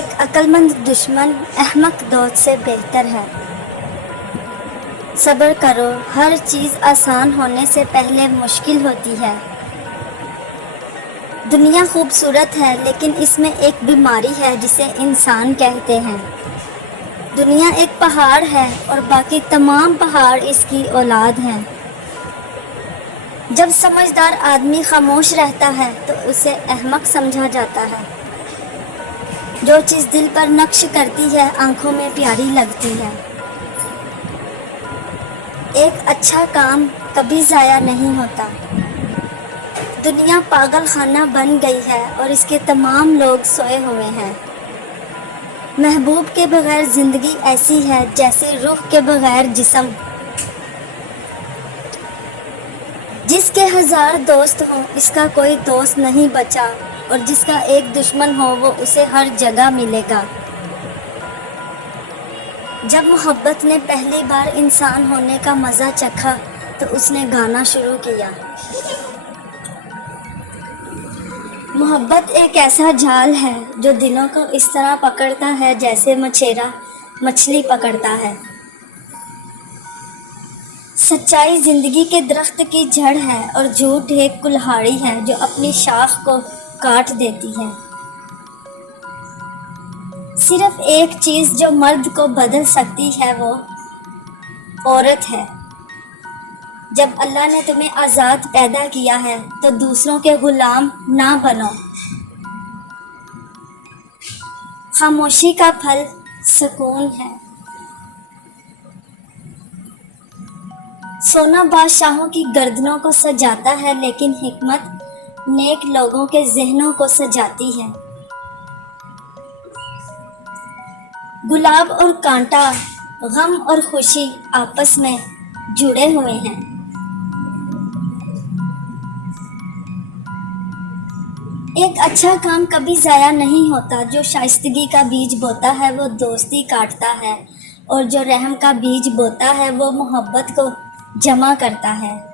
ایک عقلمند دشمن احمق دوست سے بہتر ہے۔ صبر کرو، ہر چیز آسان ہونے سے پہلے مشکل ہوتی ہے۔ دنیا خوبصورت ہے لیکن اس میں ایک بیماری ہے جسے انسان کہتے ہیں۔ دنیا ایک پہاڑ ہے اور باقی تمام پہاڑ اس کی اولاد ہیں۔ جب سمجھدار آدمی خاموش رہتا ہے تو اسے احمق سمجھا جاتا ہے۔ جو چیز دل پر نقش کرتی ہے آنکھوں میں پیاری لگتی ہے۔ ایک اچھا کام کبھی ضائع نہیں ہوتا۔ دنیا پاگل خانہ بن گئی ہے اور اس کے تمام لوگ سوئے ہوئے ہیں۔ محبوب کے بغیر زندگی ایسی ہے جیسے روح کے بغیر جسم۔ جس کے 1000 دوست ہوں اس کا کوئی دوست نہیں بچا، اور جس کا ایک دشمن ہو وہ اسے ہر جگہ ملے گا۔ جب محبت نے پہلی بار انسان ہونے کا مزہ چکھا تو اس نے گانا شروع کیا۔ محبت ایک ایسا جال ہے جو دلوں کو اس طرح پکڑتا ہے جیسے مچھیرا مچھلی پکڑتا ہے۔ سچائی زندگی کے درخت کی جڑ ہے اور جھوٹ ایک کلہاڑی ہے جو اپنی شاخ کو کاٹ دیتی ہے۔ صرف ایک چیز جو مرد کو بدل سکتی ہے وہ عورت ہے۔ جب اللہ نے تمہیں آزاد پیدا کیا ہے تو دوسروں کے غلام نہ بنو۔ خاموشی کا پھل سکون ہے۔ سونا بادشاہوں کی گردنوں کو سجاتا ہے لیکن حکمت نیک لوگوں کے ذہنوں کو سجاتی ہے۔ گلاب اور کانٹا، غم اور خوشی آپس میں جڑے ہوئے ہیں۔ ایک اچھا کام کبھی ضائع نہیں ہوتا۔ جو شائستگی کا بیج بوتا ہے وہ دوستی کاٹتا ہے، اور جو رحم کا بیج بوتا ہے وہ محبت کو جمع کرتا ہے۔